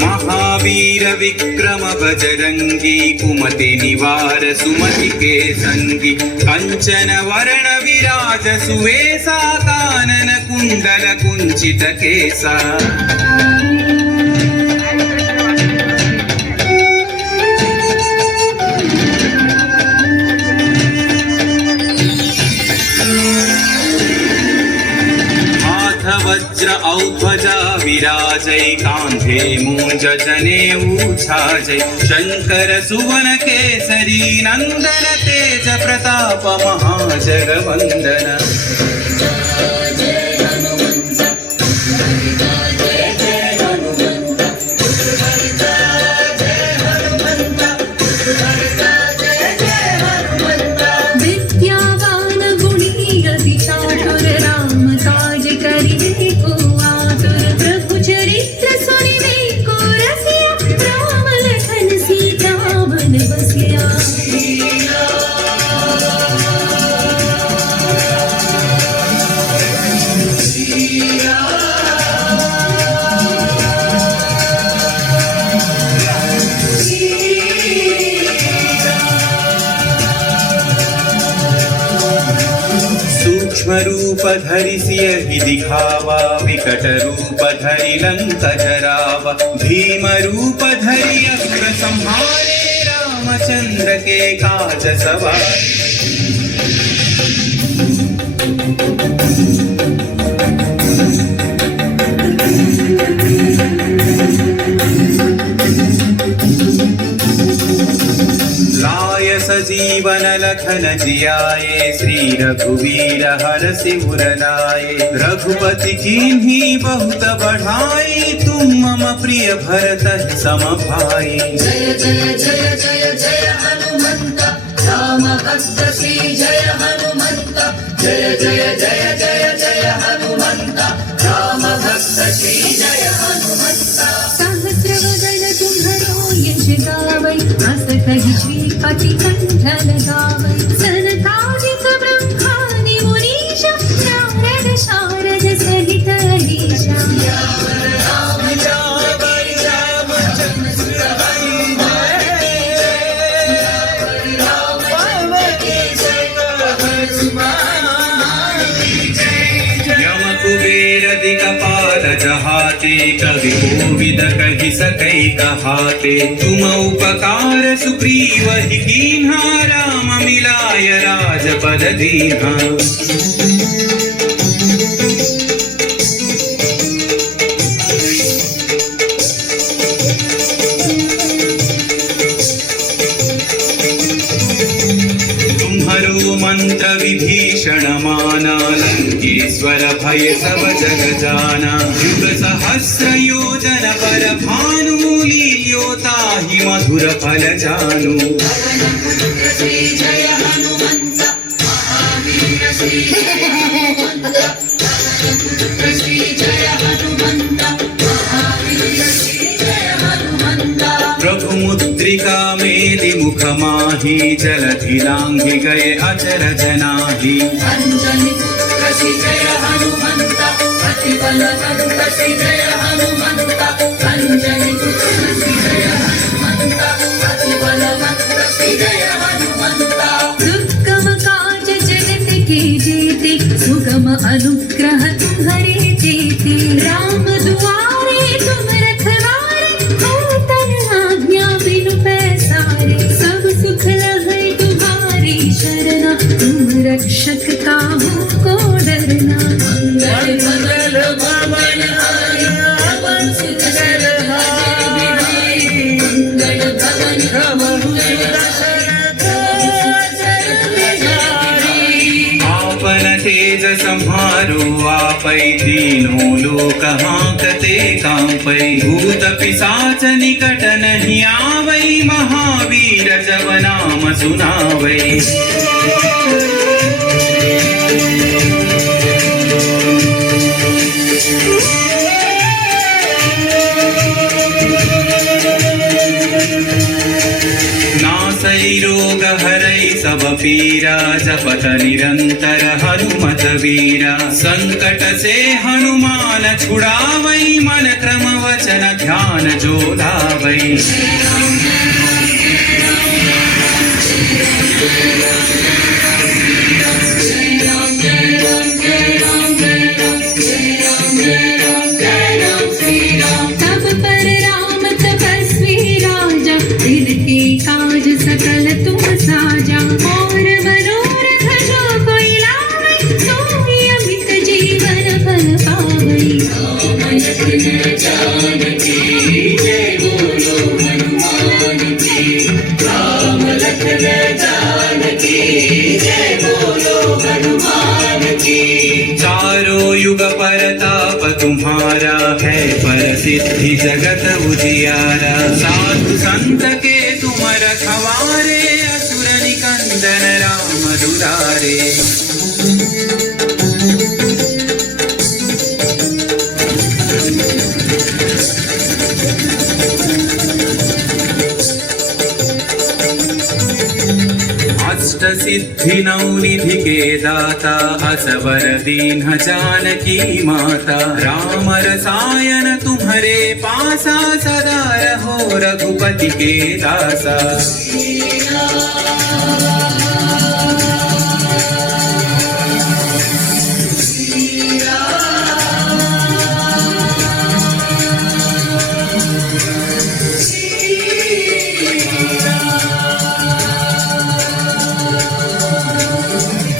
महावीर विक्रम बजरंगी कुमति निवार सुमति के संगी कंचन वर्ण विराज सुवेशा कानन कुंडल कुंचित केसा वज्र औध्वजा विराजै कांधे मूंज जनेऊ छाजै शंकर सुवन केसरी नंदन तेज प्रताप महाजगवंदन रूप धरि सियहि दिखावा विकट रूप धरि लंक जरावा भीम रूप धरि असुर संहारे रामचंद्र के काज सवारे लाय सजीवन लखन जियाए श्री रघुवीर हरषि उर लाए रघुपति कीन्ही बहुत बढ़ाई तुम मम प्रिय भरत सम भाई जय जय जय जय जय हनुमंत राम भक्त श्री जय हनुमंत जय जय जय जय जय हनुमंत राम भक्त श्री जय हनुमंत सहस्रवदन तुम्हरो यश गावै अस कहि श्रीपति कंठन गावै सनकादिक ब्रह्मादि मुनीश नारद शारद सहित ईशा कपाल जहाते कवि कोविद कहि सकै कहाते तुम उपकार सुग्रीव ही कीन्हा राम मिलाय राजपद दीन्हा मंत्र विभीषण माना लंकेश्वर भय सब जग जाना युग सहस्र योजन पर भानु लील्योता ही मधुर फल जानु श्री जय हनुमंत महावीर श्री जय हनुमंत श्री जय हनुमंत महावीर श्री जय हनुमंत प्रभु मुद्रिका मेलि मुख माही जलधि लांघि गए अचर जनाहि अंजनी पुत्र श्री जय हनुमंत अति बलवंत श्री जय हनुमंत अंजनी पुत्र श्री जय हनुमंत अति बलवंत श्री जय हनुमंत दुर्गम काज जगत के जेते सुगम अनुग्रह तुम्हारे जेते राम दुआरे तुम रखवारे हो तन आज्ञा बिनु पैसारे सब सुख लहै तुम्हारी शरणा तुम रक्षक काहू को डरना मंगल मंगल भवन हरि भवन सुख सर्व विनाई मंगल भवन आपन तेज संहारो आपै तीनों लोक हांकते कांपै भूत पिशाच निकट नहीं आवै महावीर जब नाम सुनावै रोग हरै सब पीरा जपत निरंतर हनुमत वीरा संकट से हनुमान छुड़ावै मन क्रम वचन ध्यान जो लावै तब पर राम तपस्वी राजा तिनके काज सकल तुम साजा और मनोरथ जो कोई लावै सोई अमित जीवन फल पावै चारों युग परताप तुम्हारा है प्रसिद्धि जगत उजियारा साधु संत के तुम रखवारे असुर निकंदन राम दुलारे अष्ट सिद्धि नौ निधि के दाता असवर दीन जानकी माता राम रसायन तुम्हारे पासा सदा रहो रघुपति के दासा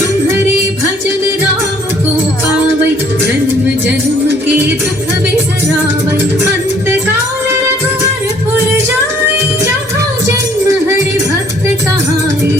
तुम्हारे भजन राम को पावै जन्म जन्म के दुख बिसरावै अंत काल रघुवर पुर जाई जहाँ जन्म हरि भक्त कहाई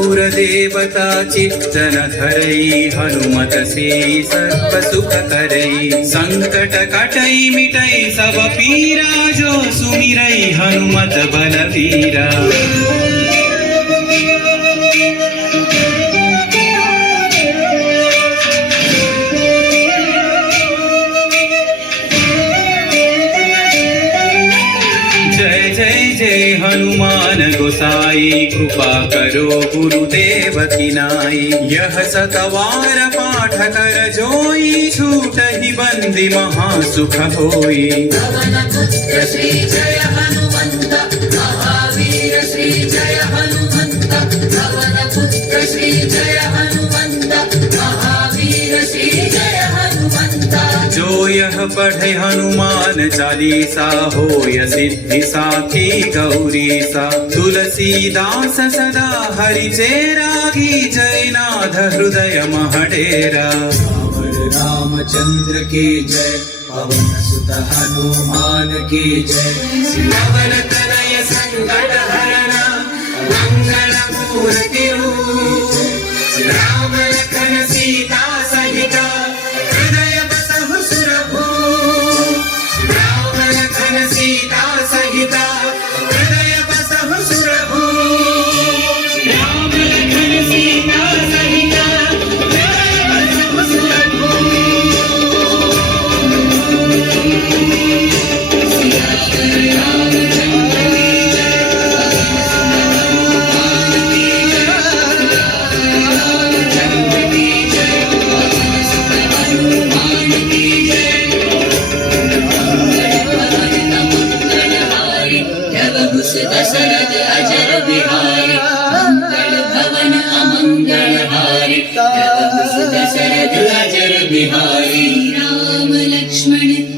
और देवता चित्तन धरई हनुमत से सर्व सुख करई संकट कटई मिटई सब पीरा जो सुमिरई हनुमत बलवीरा जय जय जय हनुमान गोसाई कृपा करो गुरुदेव की नाई यह सतवार पाठ कर जोई छूट ही बंदी महासुख होई पवन पुत्र श्री जय हनुमंत महावीर श्री जय हनुमंत पवन पुत्र श्री जय हनुमंत महावीर श्री जय हनुमंत जो यह पढ़े हनुमान चालीसा होय सिद्धि साखी गौरीसा तुलसीदास सदा हरि चेरा की जयनाथ हृदय महडेरा रामचंद्र की जय पवन सुत हनुमान की जय पवन तनय संकट हरना मंगल मूर्ति राम लखन सीता सहिता हृदय बसहु सुरभूप राम लखन सीता सहिता हृदय बसहु सुरभूप राम लखन सीता सहिता हृदय बसहु दशरथ अजर बिहारी मंगल भवन अमंगल हारी दशरथ अजर बिहारी राम लक्ष्मण